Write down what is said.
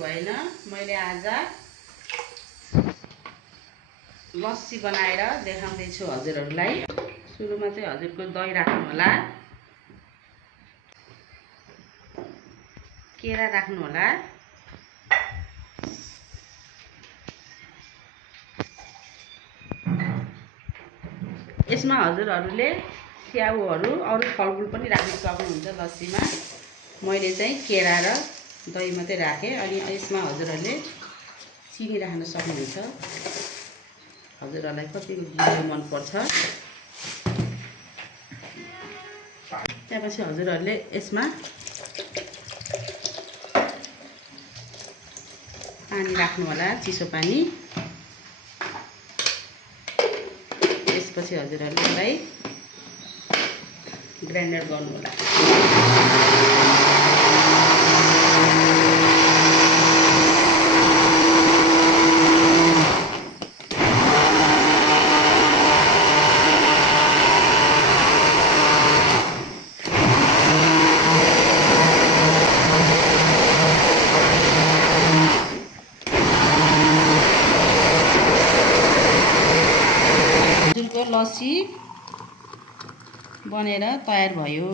भएन, मैले आज लस्सी बनाएर देखाउँदैछु हजुरहरूलाई। सुरुमा चाहिँ हजुरको दही राख्नु होला, केरा राख्नु होला, यसमा हजुरहरूले स्याउहरू अरू फलफुल पनि राख्न सक्नुहुन्छ लस्सीमा। मैले चाहिँ केरा र दही मात्रै राखेँ। अनि यसमा हजुरहरूले चिनी राख्न सक्नुहुन्छ, हजुरहरूलाई कति मिठो मनपर्छ। त्यसपछि हजुरहरूले यसमा पानी राख्नु होला, चिसो पानी। त्यसपछि हजुरहरूले यसलाई ग्राइन्डर गर्नु होला। हजुरको लस्सी बनेर तयार भयो।